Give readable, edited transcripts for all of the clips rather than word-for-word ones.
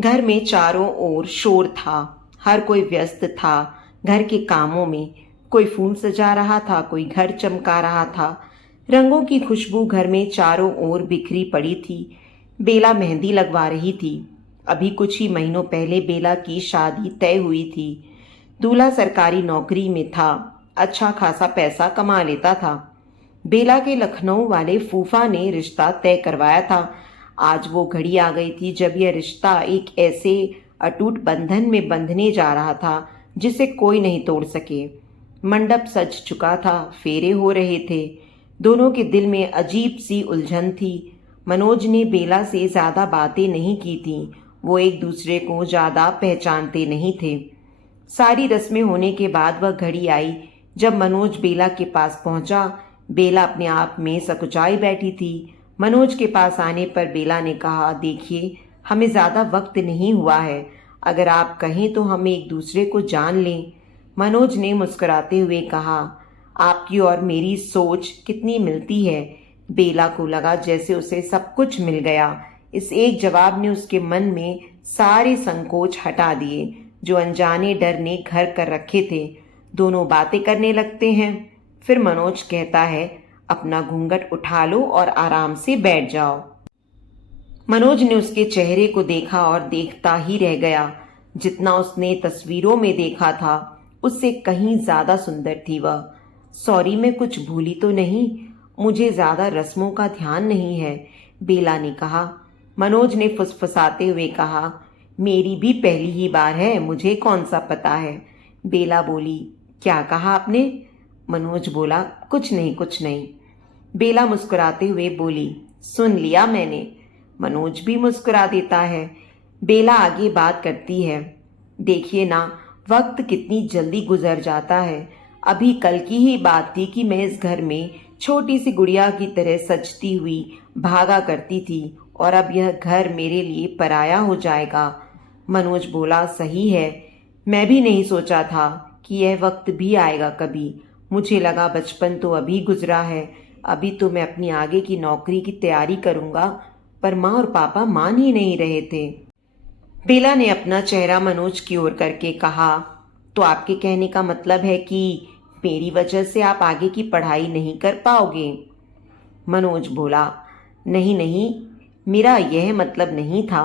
घर में चारों ओर शोर था। हर कोई व्यस्त था घर के कामों में। कोई फूल सजा रहा था, कोई घर चमका रहा था। रंगों की खुशबू घर में चारों ओर बिखरी पड़ी थी। बेला मेहंदी लगवा रही थी। अभी कुछ ही महीनों पहले बेला की शादी तय हुई थी। दूल्हा सरकारी नौकरी में था, अच्छा खासा पैसा कमा लेता था। बेला के लखनऊ वाले फूफा ने रिश्ता तय करवाया था। आज वो घड़ी आ गई थी जब यह रिश्ता एक ऐसे अटूट बंधन में बंधने जा रहा था जिसे कोई नहीं तोड़ सके। मंडप सज चुका था, फेरे हो रहे थे। दोनों के दिल में अजीब सी उलझन थी। मनोज ने बेला से ज्यादा बातें नहीं की थीं। वो एक दूसरे को ज्यादा पहचानते नहीं थे। सारी रस्में होने के बाद वह घड़ी आई जब मनोज बेला के पास पहुंचा। बेला अपने आप में सकुचाई बैठी थी। मनोज के पास आने पर बेला ने कहा, देखिए, हमें ज़्यादा वक्त नहीं हुआ है। अगर आप कहें तो हम एक दूसरे को जान लें। मनोज ने मुस्कुराते हुए कहा, आपकी और मेरी सोच कितनी मिलती है। बेला को लगा जैसे उसे सब कुछ मिल गया। इस एक जवाब ने उसके मन में सारे संकोच हटा दिए जो अनजाने डर ने घर कर रखे थे। दोनों बातें करने लगते हैं। फिर मनोज कहता है, अपना घूंघट उठा लो और आराम से बैठ जाओ। मनोज ने उसके चेहरे को देखा और देखता ही रह गया। जितना उसने तस्वीरों में देखा था उससे कहीं ज्यादा सुंदर थी वह। सॉरी, मैं कुछ भूली तो नहीं? मुझे ज्यादा रस्मों का ध्यान नहीं है, बेला ने कहा। मनोज ने फुसफुसाते हुए कहा, मेरी भी पहली ही बार है, मुझे कौन सा पता है। बेला बोली, क्या कहा आपने? मनोज बोला, कुछ नहीं कुछ नहीं। बेला मुस्कुराते हुए बोली, सुन लिया मैंने। मनोज भी मुस्कुरा देता है। बेला आगे बात करती है, देखिए ना, वक्त कितनी जल्दी गुजर जाता है। अभी कल की ही बात थी कि मैं इस घर में छोटी सी गुड़िया की तरह सजती हुई भागा करती थी और अब यह घर मेरे लिए पराया हो जाएगा। मनोज बोला, सही है, मैं भी नहीं सोचा था कि यह वक्त भी आएगा कभी। मुझे लगा बचपन तो अभी गुजरा है, अभी तो मैं अपनी आगे की नौकरी की तैयारी करूंगा। पर माँ और पापा मान ही नहीं रहे थे। बेला ने अपना चेहरा मनोज की ओर करके कहा, तो आपके कहने का मतलब है कि मेरी वजह से आप आगे की पढ़ाई नहीं कर पाओगे? मनोज बोला, नहीं नहीं, मेरा यह मतलब नहीं था।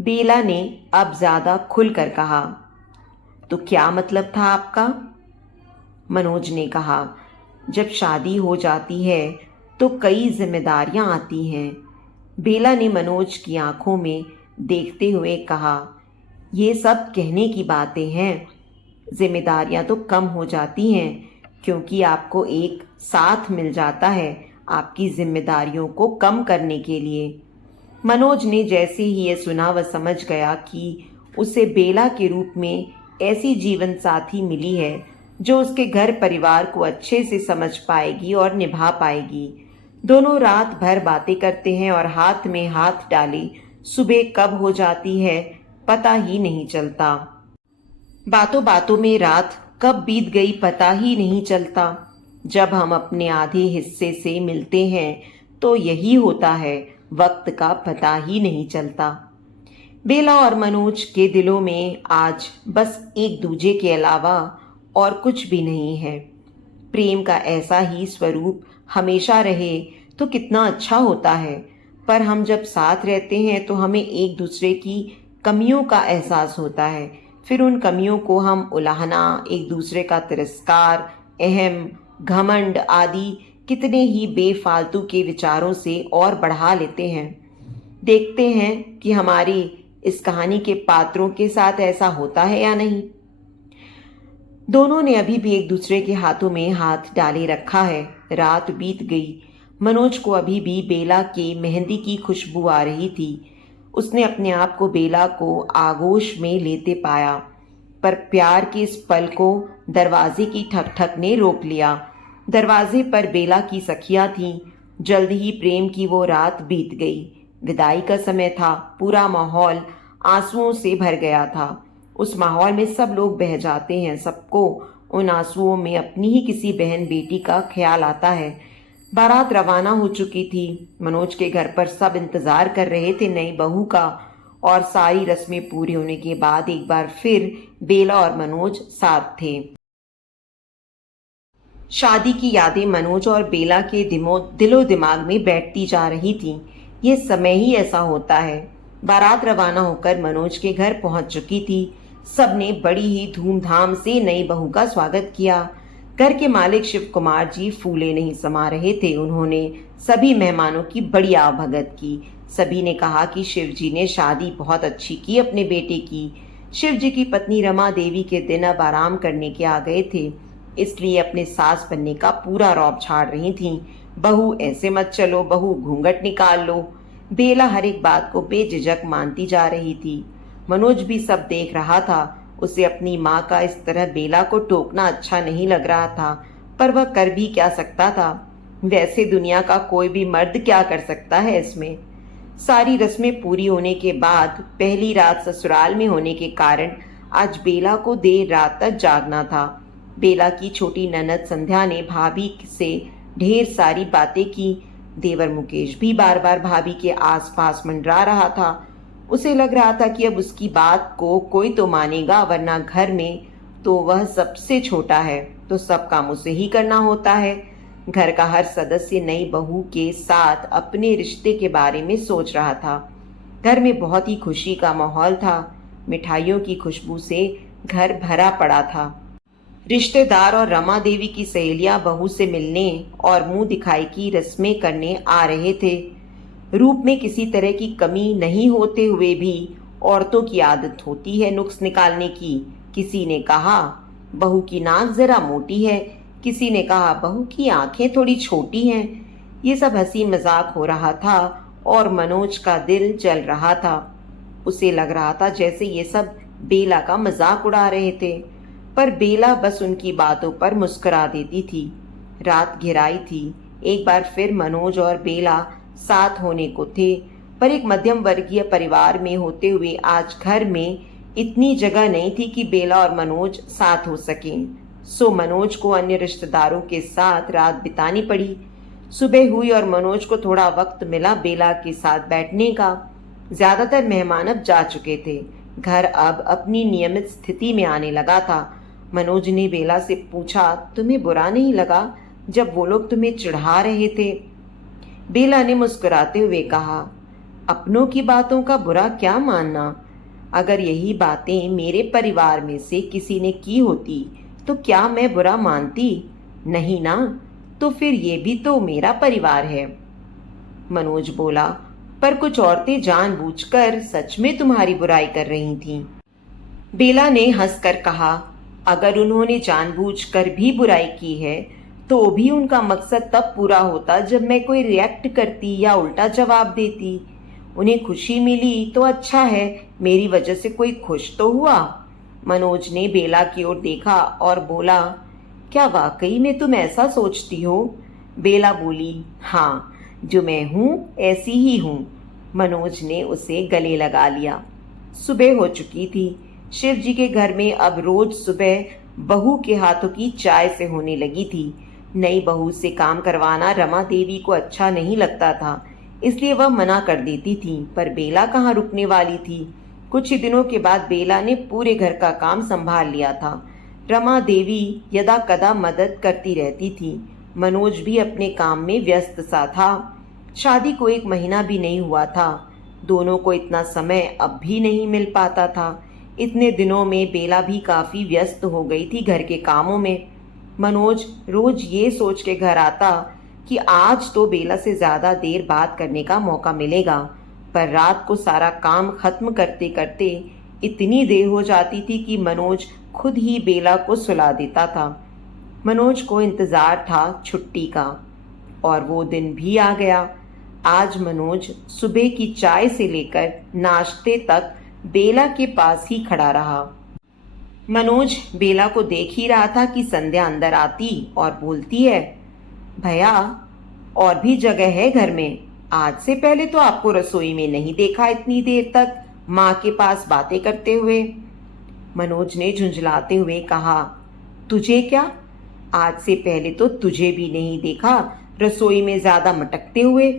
बेला ने अब ज्यादा खुलकर कहा, तो क्या मतलब था आपका? मनोज ने कहा, जब शादी हो जाती है तो कई जिम्मेदारियां आती हैं। बेला ने मनोज की आंखों में देखते हुए कहा, ये सब कहने की बातें हैं। जिम्मेदारियां तो कम हो जाती हैं क्योंकि आपको एक साथ मिल जाता है आपकी जिम्मेदारियों को कम करने के लिए। मनोज ने जैसे ही ये सुना वह समझ गया कि उसे बेला के रूप में ऐसी जीवन साथी मिली है जो उसके घर परिवार को अच्छे से समझ पाएगी और निभा पाएगी। दोनों रात भर बातें करते हैं और हाथ में हाथ डाले सुबह कब हो जाती है पता ही नहीं चलता। बातों बातों में रात कब बीत गई पता ही नहीं चलता। जब हम अपने आधे हिस्से से मिलते हैं तो यही होता है, वक्त का पता ही नहीं चलता। बेला और मनोज के दिलों में आज बस एक दूजे के अलावा और कुछ भी नहीं है। प्रेम का ऐसा ही स्वरूप हमेशा रहे तो कितना अच्छा होता है। पर हम जब साथ रहते हैं तो हमें एक दूसरे की कमियों का एहसास होता है। फिर उन कमियों को हम उलाहना, एक दूसरे का तिरस्कार, अहम, घमंड आदि कितने ही बेफालतू के विचारों से और बढ़ा लेते हैं। देखते हैं कि हमारी इस कहानी के पात्रों के साथ ऐसा होता है या नहीं। दोनों ने अभी भी एक दूसरे के हाथों में हाथ डाले रखा है। रात बीत गई। मनोज को अभी भी बेला के मेहंदी की खुशबू आ रही थी। उसने अपने आप को बेला को आगोश में लेते पाया, पर प्यार के इस पल को दरवाजे की ठक ठक ने रोक लिया। दरवाजे पर बेला की सखियां थीं। जल्द ही प्रेम की वो रात बीत गई। विदाई का समय था। पूरा माहौल आंसुओं से भर गया था। उस माहौल में सब लोग बह जाते हैं। सबको उन आंसुओं में अपनी ही किसी बहन बेटी का ख्याल आता है। बारात रवाना हो चुकी थी। मनोज के घर पर सब इंतजार कर रहे थे नई बहू का। और सारी रस्में पूरी होने के बाद एक बार फिर बेला और मनोज साथ थे। शादी की यादें मनोज और बेला के दिलो दिमाग में बैठती जा रही थीं। ये समय ही ऐसा होता है। बारात रवाना होकर मनोज के घर पहुंच चुकी थी। सबने बड़ी ही धूमधाम से नई बहू का स्वागत किया। घर के मालिक शिव कुमार जी फूले नहीं समा रहे थे। उन्होंने सभी मेहमानों की बड़ी आवभगत की। सभी ने कहा कि शिव जी ने शादी बहुत अच्छी की अपने बेटे की। शिव जी की पत्नी रमा देवी के दिन अब आराम करने के आ गए थे, इसलिए अपने सास बनने का पूरा रौब झाड़ रही थीं। बहू ऐसे मत चलो, बहू घूंघट निकाल लो। बेला हर एक बात को बेझिझक मानती जा रही थी। मनोज भी सब देख रहा था। उसे अपनी माँ का इस तरह बेला को टोकना अच्छा नहीं लग रहा था, पर वह कर भी क्या सकता था। वैसे दुनिया का कोई भी मर्द क्या कर सकता है इसमें। सारी रस्में पूरी होने के बाद पहली रात ससुराल में होने के कारण आज बेला को देर रात तक जागना था। बेला की छोटी ननद संध्या ने भाभी से ढेर सारी बातें की। देवर मुकेश भी बार बार भाभी के आसपास मंडरा रहा था। उसे लग रहा था कि अब उसकी बात को कोई तो मानेगा, वरना घर में तो वह सबसे छोटा है, तो सब काम उसे ही करना होता है। घर का हर सदस्य नई बहू के साथ अपने रिश्ते के बारे में सोच रहा था। घर में बहुत ही खुशी का माहौल था। मिठाइयों की खुशबू से घर भरा पड़ा था। रिश्तेदार और रमा देवी की सहेलियां बहू से मिलने और मुंह दिखाई की रस्में करने आ रहे थे। रूप में किसी तरह की कमी नहीं होते हुए भी औरतों की आदत होती है नुक्स निकालने की। किसी ने कहा बहू की नाक जरा मोटी है, किसी ने कहा बहू की आंखें थोड़ी छोटी हैं। ये सब हंसी मजाक हो रहा था और मनोज का दिल जल रहा था। उसे लग रहा था जैसे ये सब बेला का मजाक उड़ा रहे थे, पर बेला बस उनकी बातों पर मुस्कुरा देती थी। रात घिराई थी। एक बार फिर मनोज और बेला साथ होने को थे, पर एक मध्यम वर्गीय परिवार में होते हुए आज घर में इतनी जगह नहीं थी कि बेला और मनोज साथ हो सकें। सो मनोज को अन्य रिश्तेदारों के साथ रात बितानी पड़ी। सुबह हुई और मनोज को थोड़ा वक्त मिला बेला के साथ बैठने का। ज्यादातर मेहमान अब जा चुके थे। घर अब अपनी नियमित स्थिति में आने लगा था। मनोज ने बेला से पूछा, तुम्हें बुरा नहीं लगा जब वो लोग तुम्हें चिढ़ा रहे थे? बेला ने मुस्कुराते हुए कहा, अपनों की बातों का बुरा क्या मानना। अगर यही बातें मेरे परिवार में से किसी ने की होती तो क्या मैं बुरा मानती? नहीं ना, तो फिर ये भी तो मेरा परिवार है। मनोज बोला, पर कुछ औरतें जानबूझकर सच में तुम्हारी बुराई कर रही थीं। बेला ने हंसकर कहा, अगर उन्होंने जानबूझकर भी बुराई की है तो भी उनका मकसद तब पूरा होता जब मैं कोई रिएक्ट करती या उल्टा जवाब देती। उन्हें खुशी मिली तो अच्छा है, मेरी वजह से कोई खुश तो हुआ। मनोज ने बेला की ओर देखा और बोला, क्या वाकई में तुम ऐसा सोचती हो? बेला बोली, हाँ, जो मैं हूँ ऐसी ही हूँ। मनोज ने उसे गले लगा लिया। सुबह हो चुकी थी। शिव जी के घर में अब रोज सुबह बहू के हाथों की चाय से होने लगी थी। नई बहू से काम करवाना रमा देवी को अच्छा नहीं लगता था, इसलिए वह मना कर देती थी, पर बेला कहाँ रुकने वाली थी। कुछ ही दिनों के बाद बेला ने पूरे घर का काम संभाल लिया था। रमा देवी यदा कदा मदद करती रहती थी। मनोज भी अपने काम में व्यस्त सा था। शादी को 1 महीना भी नहीं हुआ था। दोनों को इतना समय अब भी नहीं मिल पाता था। इतने दिनों में बेला भी काफी व्यस्त हो गई थी घर के कामों में। मनोज रोज ये सोच के घर आता कि आज तो बेला से ज्यादा देर बात करने का मौका मिलेगा, पर रात को सारा काम खत्म करते करते इतनी देर हो जाती थी कि मनोज खुद ही बेला को सुला देता था। मनोज को इंतजार था छुट्टी का, और वो दिन भी आ गया। आज मनोज सुबह की चाय से लेकर नाश्ते तक बेला के पास ही खड़ा रहा। मनोज बेला को देख ही रहा था कि संध्या अंदर आती और बोलती है, भैया और भी जगह है घर में। आज से पहले तो आपको रसोई में नहीं देखा इतनी देर तक माँ के पास बातें करते हुए। मनोज ने झुंझलाते हुए कहा, तुझे क्या? आज से पहले तो तुझे भी नहीं देखा रसोई में ज्यादा मटकते हुए।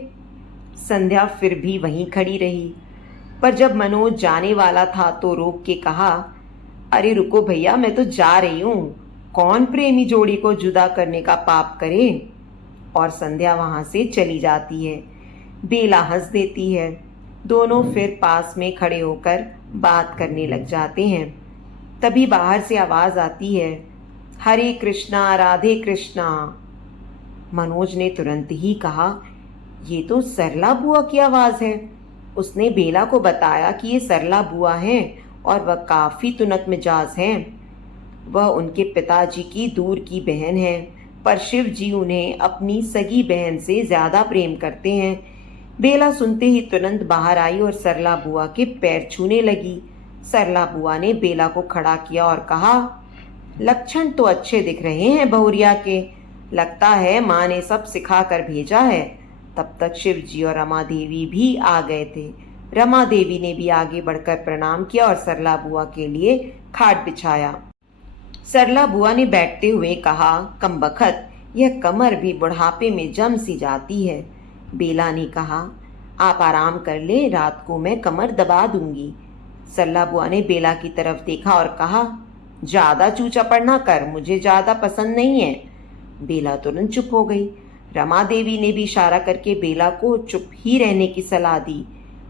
संध्या फिर भी वहीं खड़ी रही। पर जब मनोज जाने वाला था तो रोक के कहा, अरे रुको भैया, मैं तो जा रही हूँ। कौन प्रेमी जोड़ी को जुदा करने का पाप करे। और संध्या वहां से चली जाती है। बेला हंस देती है। दोनों फिर पास में खड़े होकर बात करने लग जाते हैं। तभी बाहर से आवाज आती है, हरे कृष्णा राधे कृष्णा। मनोज ने तुरंत ही कहा, ये तो सरला बुआ की आवाज है। उसने बेला को बताया कि ये सरला बुआ हैं और वह काफी तुनक मिजाज हैं। वह उनके पिताजी की दूर की बहन है, पर शिव जी उन्हें अपनी सगी बहन से ज्यादा प्रेम करते हैं। बेला सुनते ही तुरंत बाहर आई और सरला बुआ के पैर छूने लगी। सरला बुआ ने बेला को खड़ा किया और कहा, लक्षण तो अच्छे दिख रहे हैं बहुरिया के। लगता है माँ ने सब सिखा कर भेजा है। तब तक शिव जी और रमा देवी भी आ गए थे। रमा देवी ने भी आगे बढ़कर प्रणाम किया और सरला बुआ के लिए खाट बिछाया। सरला बुआ ने बैठते हुए कहा, कमबख्त, यह कमर भी बुढ़ापे में जम सी जाती है। बेला ने कहा, आप आराम कर ले, रात को मैं कमर दबा दूंगी। सरला बुआ ने बेला की तरफ देखा और कहा, ज्यादा चूचा पड़ना कर, मुझे ज्यादा पसंद नहीं है। बेला तुरंत चुप हो गई। रमा देवी ने भी इशारा करके बेला को चुप ही रहने की सलाह दी।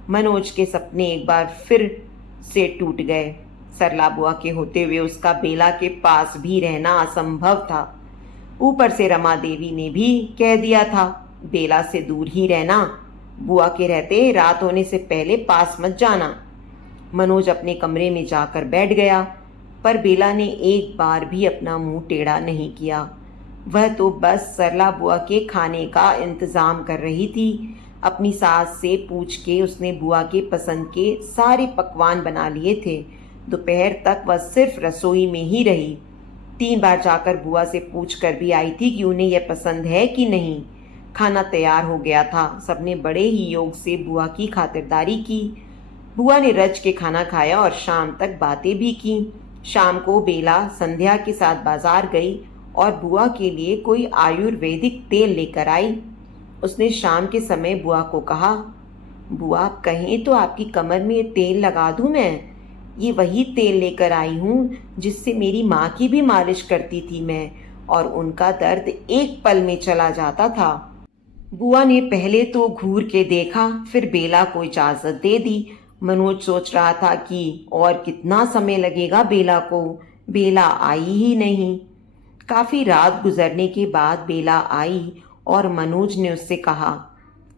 मनोज के सपने एक बार फिर से टूट गए। सरला बुआ के होते हुए उसका बेला के पास भी रहना असंभव था। ऊपर से रमा देवी ने भी कह दिया था, बेला से दूर ही रहना। बुआ के रहते रात होने से पहले पास मत जाना। मनोज अपने कमरे में जाकर बैठ गया, पर बेला ने एक बार भी अपना मुंह टेढ़ा नहीं किया। वह तो बस सरला बुआ के खाने का इंतजाम कर रही थी। अपनी सास से पूछ के उसने बुआ के पसंद के सारे पकवान बना लिए थे। दोपहर तक वह सिर्फ रसोई में ही रही। 3 बार जाकर बुआ से पूछ कर भी आई थी कि उन्हें यह पसंद है कि नहीं। खाना तैयार हो गया था। सबने बड़े ही योग से बुआ की खातिरदारी की। बुआ ने रज के खाना खाया और शाम तक बातें भी की। शाम को बेला संध्या के साथ बाजार गई और बुआ के लिए कोई आयुर्वेदिक तेल लेकर आई। उसने शाम के समय बुआ को कहा, बुआ आप कहें तो आपकी कमर में ये तेल लगा दूं मैं। ये वही तेल लेकर आई हूँ जिससे मेरी माँ की भी मालिश करती थी मैं, और उनका दर्द एक पल में चला जाता था। बुआ ने पहले तो घूर के देखा, फिर बेला को इजाजत दे दी। मनोज सोच रहा था कि और कितना समय लगेगा बेला को। बेला आई ही नहीं। काफी रात गुजरने के बाद बेला आई और मनोज ने उससे कहा,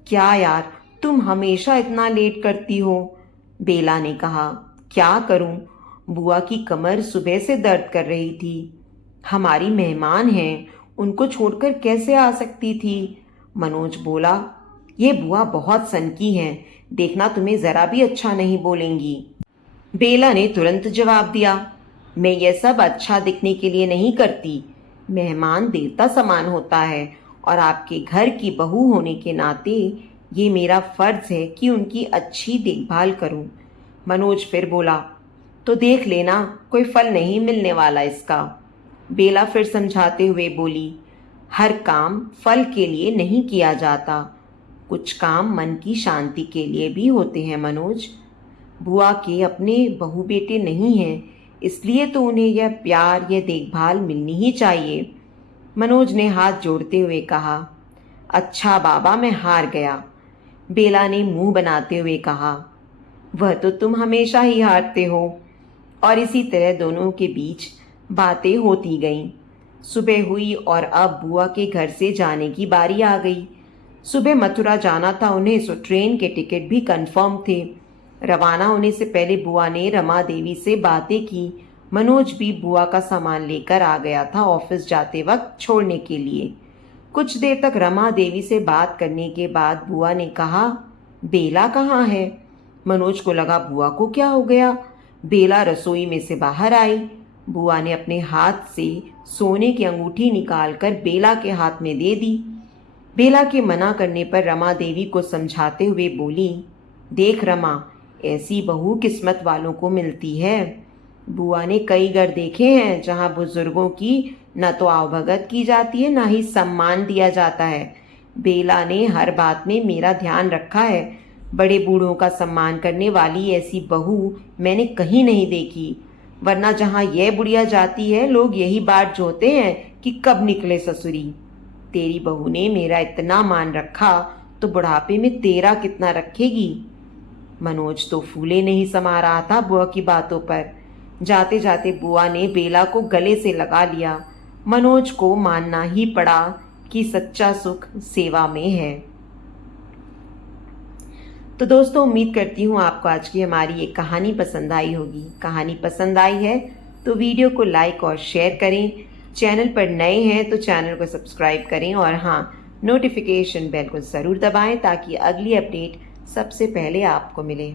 क्या यार, तुम हमेशा इतना लेट करती हो। बेला ने कहा, क्या करूं, बुआ की कमर सुबह से दर्द कर रही थी। हमारी मेहमान हैं, उनको छोड़कर कैसे आ सकती थी। मनोज बोला, ये बुआ बहुत सनकी हैं, देखना तुम्हें जरा भी अच्छा नहीं बोलेंगी। बेला ने तुरंत जवाब दिया, मैं यह सब अच्छा दिखने के लिए नहीं करती। मेहमान देवता समान होता है और आपके घर की बहू होने के नाते ये मेरा फर्ज है कि उनकी अच्छी देखभाल करूं। मनोज फिर बोला, तो देख लेना, कोई फल नहीं मिलने वाला इसका। बेला फिर समझाते हुए बोली, हर काम फल के लिए नहीं किया जाता, कुछ काम मन की शांति के लिए भी होते हैं मनोज। बुआ के अपने बहू बेटे नहीं हैं, इसलिए तो उन्हें यह प्यार, यह देखभाल मिलनी ही चाहिए। मनोज ने हाथ जोड़ते हुए कहा, अच्छा बाबा, मैं हार गया। बेला ने मुंह बनाते हुए कहा, वह तो तुम हमेशा ही हारते हो। और इसी तरह दोनों के बीच बातें होती गईं। सुबह हुई और अब बुआ के घर से जाने की बारी आ गई। सुबह मथुरा जाना था उन्हें, सो ट्रेन के टिकट भी कंफर्म थे। रवाना होने से पहले बुआ ने रमा देवी से बातें की। मनोज भी बुआ का सामान लेकर आ गया था ऑफिस जाते वक्त छोड़ने के लिए। कुछ देर तक रमा देवी से बात करने के बाद बुआ ने कहा, बेला कहाँ है। मनोज को लगा बुआ को क्या हो गया। बेला रसोई में से बाहर आई। बुआ ने अपने हाथ से सोने की अंगूठी निकालकर बेला के हाथ में दे दी। बेला के मना करने पर रमा देवी को समझाते हुए बोली, देख रमा, ऐसी बहू किस्मत वालों को मिलती है। बुआ ने कई घर देखे हैं जहां बुजुर्गों की न तो आवभगत की जाती है, ना ही सम्मान दिया जाता है। बेला ने हर बात में मेरा ध्यान रखा है। बड़े बूढ़ों का सम्मान करने वाली ऐसी बहू मैंने कहीं नहीं देखी, वरना जहाँ यह बुढ़िया जाती है लोग यही बाट जोहते हैं कि कब निकले ससुरी। तेरी बहू ने मेरा इतना मान रखा तो बुढ़ापे में तेरा कितना रखेगी। मनोज तो फूले नहीं समा रहा था बुआ की बातों पर। जाते जाते बुआ ने बेला को गले से लगा लिया। मनोज को मानना ही पड़ा कि सच्चा सुख सेवा में है। तो दोस्तों, उम्मीद करती हूँ आपको आज की हमारी ये कहानी पसंद आई होगी। कहानी पसंद आई है तो वीडियो को लाइक और शेयर करें। चैनल पर नए हैं तो चैनल को सब्सक्राइब करें और हाँ, नोटिफिकेशन बेल को ज़रूर दबाएं ताकि अगली अपडेट सबसे पहले आपको मिले।